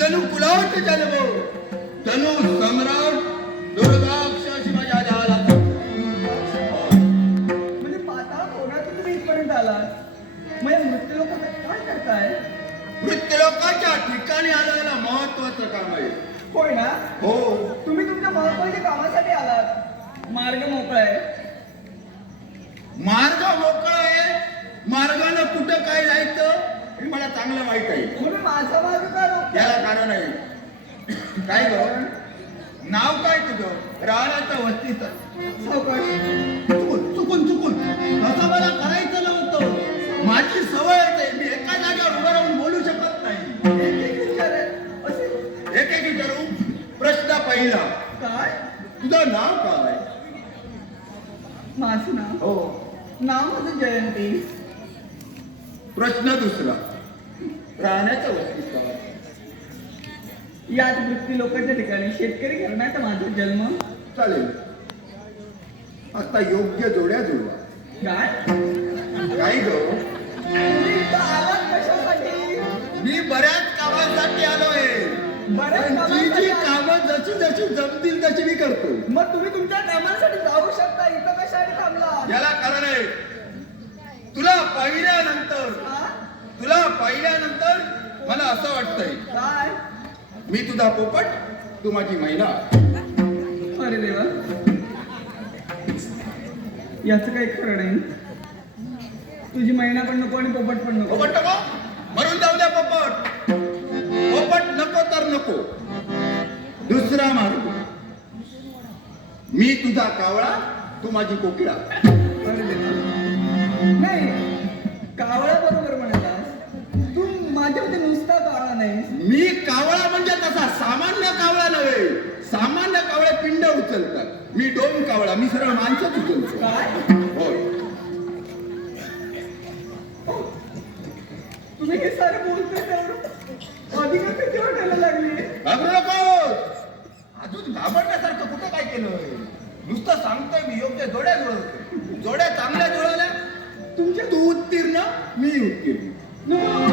धनु कुलाट जन्म धनु सम्राट दुर्गाक्ष शिवाजी आला म्हणजे पाताळ कोणातून तुम्ही इथपर्यंत आलात? म्हणजे मृत्यू लोक काय करताय? मृत्यूलोकाच्या ठिकाणी आलेला महत्वाचं काम आहे. होय ना? हो. तुम्ही तुमच्या महत्त्वाच्या कामासाठी आलात. मार्ग मोकळा आहे. मार्ग मोकळा आहे. मार्गानं कुठं काय जायचं? हे मला चांगलं माहीत आहे. माझा मार्ग रोखताय? त्याला कारण आहे. काय ग? नाव काय तुझं? राहण्याचं वस्तीचं. चुकून चुकून चुकून. असं मला करायचं नव्हतं. माझी सवय आहे मी एका जागेवर उभं राहून बोलू शकत नाही. एक एक विचार एक एक विचारू प्रश्न पहिला. काय? तुझं नाव काय माझं नाव? हो. नाव माझं जयंती. प्रश्न दुसरा. याच वृत्ती लोकांच्या ठिकाणी शेतकरी घराण्यात माझा जन्म. चालेल. आता योग्य जोड्या जुळवा काय? काय ग. आलात कशासाठी? मी बऱ्याच कामांसाठी आलोय. बऱ्याच पण जी जी कामांसाठी कामं जशी जशी जमतील तशी मी करतो. मग तुम्ही तुमच्या कामासाठी जाऊ शकता. इथं कशासाठी थांबला याला कारण आहे तुला पाहिल्यानंतर हा? तुला पाहिल्यानंतर मला असं वाटतंय काय? मी तुझा पोपट तू माझी महिला. अरे देवा. याचं काही खरं नाही. तुझी महिना पण नको आणि पोपट पण नको. पोपट नको? मरून जाऊ द्या पोपट. पोपट नको तर नको. दुसरा मार्ग. मी तुझा कावळा तू माझी कोकिळा. अरे देवा. नाही कावळा बरोबर म्हणालास तू माझ्यामध्ये नुसता कावळा नाही. मी कावळा म्हणजे तसा सामान्य कावळा नव्हे. सामान्य कावळे पिंड उचलतात. मी डोम कावळा मी सरळ माणसंच उचलतो. काय होय. तुम्ही हे सारे लागली? घाबरू नको अजून घाबरण्यासारखं कुठं काय केलंय नुसतं सांगतोय मी योग्य जोड्या जुळवतोय. जोड्या चांगल्या जुळवल्या तुमच्या तू उत्तीर्ण मी उत्तीर्ण.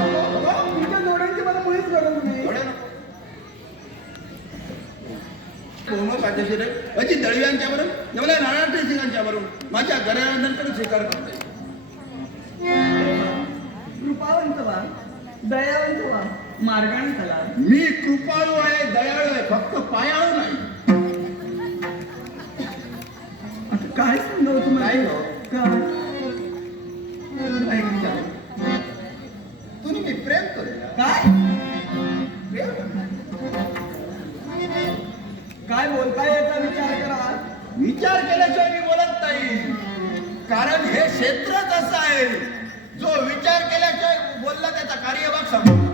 कायदेशीर आहे अजी दळव्यांच्या बरोबर एवढ्या नाणाटे सिंगांच्या बरोबर माझ्या घरानंतर स्वीकार करते कृपावंत व्हा दयावंत व्हा मार्गाने चला मी कृपाळू आहे दयाळू आहे फक्त पायाळू नाही आता काय सांगावं तुम्हाला काय विचार केल्याशिवाय मी बोलत नाही. कारण हे क्षेत्रच असं आहे? जो विचार केल्याशिवाय बोलला त्याचा कार्यभाग संपला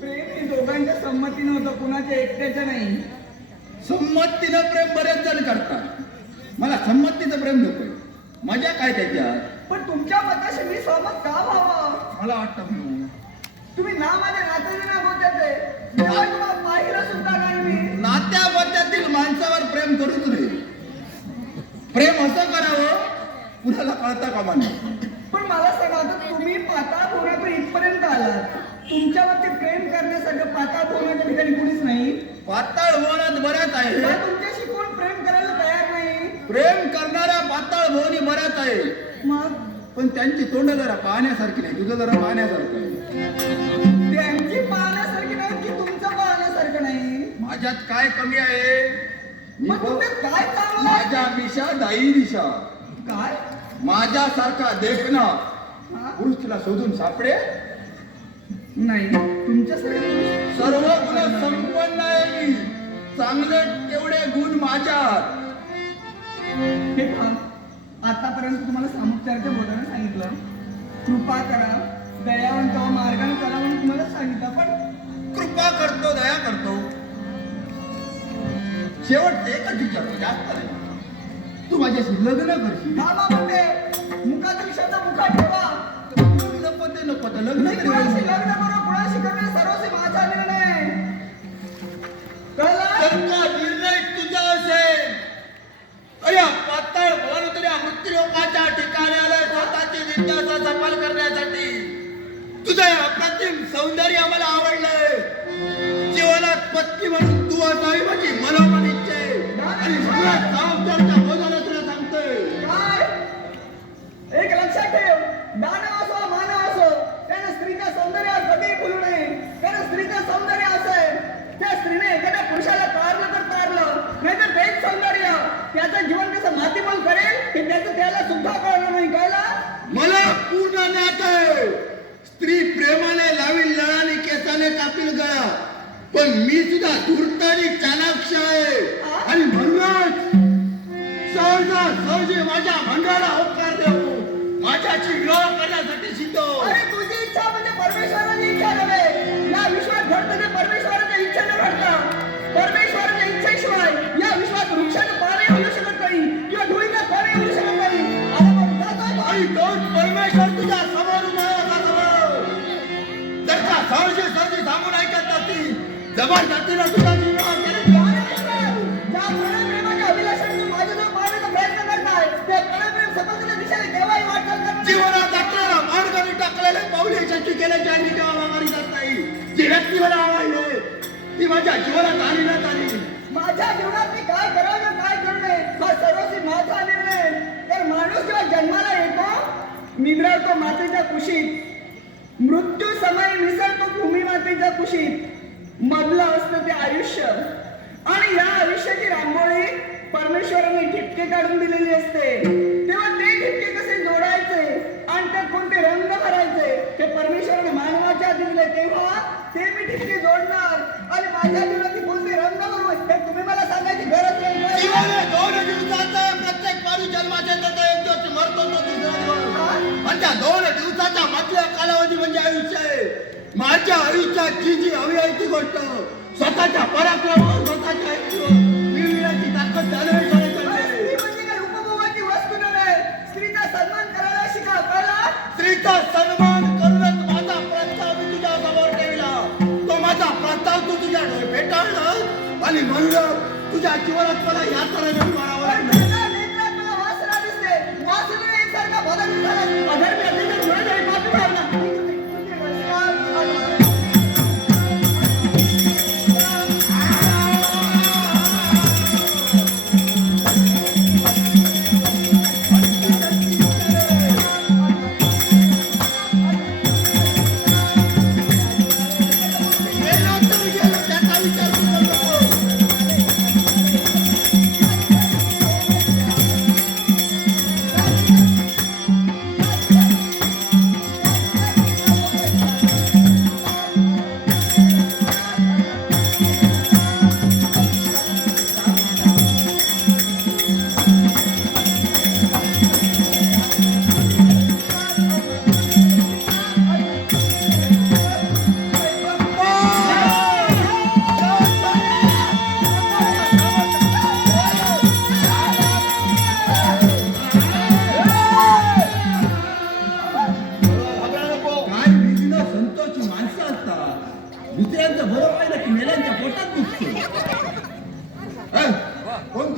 प्रेम हे दोघांच्या संमतीनं होतं कुणाच्या एकट्याच्या नाही. संमतीनं प्रेम बरेच जण करतात. मला संमतीचं प्रेम नकोय मजा काय त्याच्यात? पण तुमच्या मताशी मी सहमत का व्हावं? मला वाटतं म्हणून. तुम्ही ना माझ्या नात्याने ना तुम्हाला पाहिलं सुद्धा नाही. मी नात्याबद्दल माणसावर प्रेम करूच नाही प्रेम असं करावं कुणाला कळता कामा नाही पण मला सांगा तुम्ही पाताळ भोवनातून इथपर्यंत आलात. तुमच्यावरती प्रेम करण्यासारखं पाताळ भोवनाच्या ठिकाणी कुणीच नाही? पाताळ होण्यात बऱ्याच का आहे तुमच्याशी कोण प्रेम करायला तयार नाही? प्रेम करणाऱ्या पाताळ भोवनी बऱ्याच आहे. मग? पण त्यांची तोंड जरा पाहण्यासारखी नाही तुझं जरा पाहण्यासारखं आहे. त्यांची पाहण्यासारखी नाही की तुमचं पाहण्यासारखं नाही? माझ्यात काय कमी आहे? मग तुमच्यात काय चांगलं? माझ्या दिशा दाई दिशा. काय? माझ्यासारखा देखणं. हा? पुरुष तुला शोधून सापडे? नाही तुमच्यासारखं सर्व गुण संपन्न आहे मी. चांगले तेवढे गुण माझ्यात. हे पहा आतापर्यंत तुम्हाला सामुपचाराच्या बोधाने सांगितलं. कृपा करा दयावंत व्हा, मार्गाने चला म्हणून तुम्हाला सांगितलं पण कृपा करतो दया करतो. शेवट एकच विचारतो जास्त नाही. तू माझ्याशी लग्न करशील. बाबा म्हणते मुखातील शब्द मुखात ठेवा. नको ते नको ते लग्न. लग्न करू कुणाशी करणे सर्वस्वी माझा निर्णय. सुद्धा कळलं नाही कळला मला पूर्ण ज्ञात आहे. स्त्री प्रेमाने लावील लळा आणि केसाने कापील गळा पण मी सुद्धा धूर्त आणि चाणाक्ष आहे. आणि म्हणूनच सहजा सहजी माझ्या मंडळाला होकार देऊ. माझ्याची विवाह करण्यासाठी शिकतो अरे तुझी इच्छा म्हणजे परमेश्वराची इच्छा पाऊले यशस्वी केल्याची माघारी जात नाही. जी व्यक्ती मला आवडले ती माझ्या जीवनात आली ना आली. माझ्या जीवनात मी काय करावं काय करू नये हा सर्वस्वी माझा निर्णय. तर माणूस जेव्हा जन्माला येतो निद्रावतो मातेच्या कुशीत. मृत्यू समय मिसळतो भूमी मातेच्या कुशीत. मधलं असतं ते आयुष्य. आणि या आयुष्याची रांगोळी परमेश्वराने ठिपके काढून दिलेली असते. तेव्हा ते ठिपके कसे जोडायचे आणि त्यात कोणते रंग भरायचे हे परमेश्वराने दिले तेव्हा ते मी ठिपके जोडणार. आणि माझ्या कोणते भरू हे तुम्ही मला सांगायची गरज नाही. दोन दिवसाचं प्रत्येक माणूस जन्माच्या एक दिवस मरतो तो दुसरा दिवस. आणि त्या दोन दिवसाच्या मधल्या कालावधी म्हणजे आयुष्य आहे. माझ्या आयुष्यात जी जी हवी आहे ती गोष्ट. स्वतःच्या पराक्रमावर स्वतःच्या आयुष्यावर मिळविण्याची ताकद जाणवायची आहे आणि म्हणलं तुझ्या जीवनात मला या तऱ्हेने मारावं लागलं.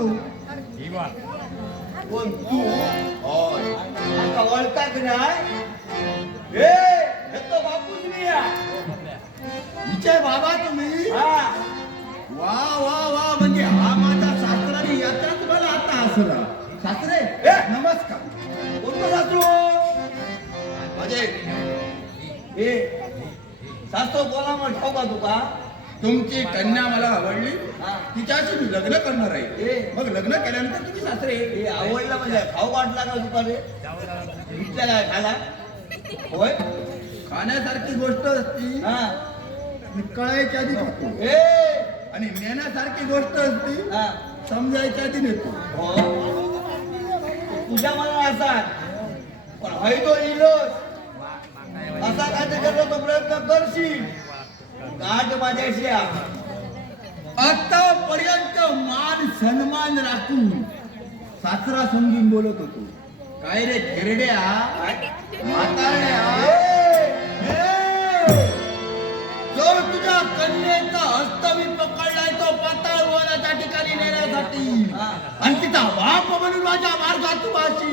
तू? कोण तू? होय. आता वळता की नाही ए हे तो बापूच मी विजय बाबा तुम्ही. वा वा वा म्हणजे हा माझा सासराने यात्राच मला आता हसला सासरे ए! नमस्कार. कोणतं सासू? म्हणजे ए सासू बोला मग ठाऊ का तुका तुमची कन्या मला आवडली हा. तिच्याशी मी लग्न करणार आहे. मग लग्न केल्यानंतर तुम्ही सासरे. ए आवडला म्हणजे खाऊ वाटला का तुका रे इथल्या काय खाला होय? खाण्यासारखी गोष्ट असती. हा. मी कळायच्या आधी खातो. ए. आणि नेण्यासारखी गोष्ट असती हा. समजायच्या आधी नेतो. हो. तुझ्या मनात असा पण हय तो इलोस. असा काय करतो तो प्रयत्न करशील. आतापर्यंत मान सन्मान राखून सासरा समजून बोलत होतो. काय रे थेरड्या म्हातारड्या जो तुझ्या कन्येचा हस्त मी पकडलाय तो पाताळ वनाच्या ठिकाणी नेण्यासाठी. आणि तिचा बाप म्हणून माझ्या मार्गात तू अशी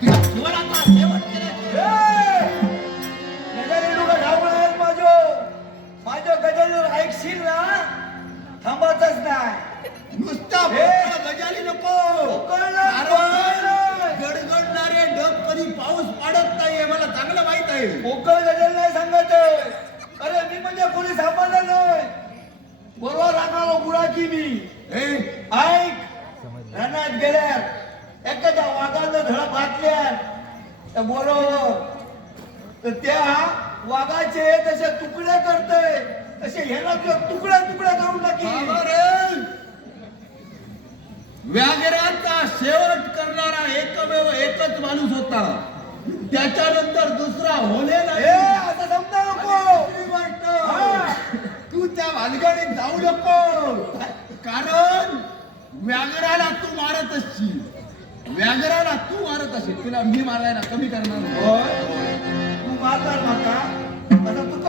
तुझ्या जीवनाचा शेवट मोकळ गजल नाही सांगत अरे मी म्हणजे कोणी सापडलं नाही. बरोबर राहणारो बुडाकी मी. ऐक रणात गेल्यार एक एखाद्या वाघानं धडा घातल्या त्या बरोबर तर त्या वाघाचे तसे तुकडे करतय. तसे ह्याला तो तुकड्या तुकड्या करून टाकी. व्याघ्राचा शेवट करणारा एकमेव एकच माणूस होता. त्याच्यानंतर दुसरा होणे नाही. असं समजा नको. तू त्या भानगडीत जाऊ नको. कारण व्याघ्राला तू मारत असशील. व्याघ्राला तू मारत असेल तुला मी मारायला कमी करणार? तू मारणार माका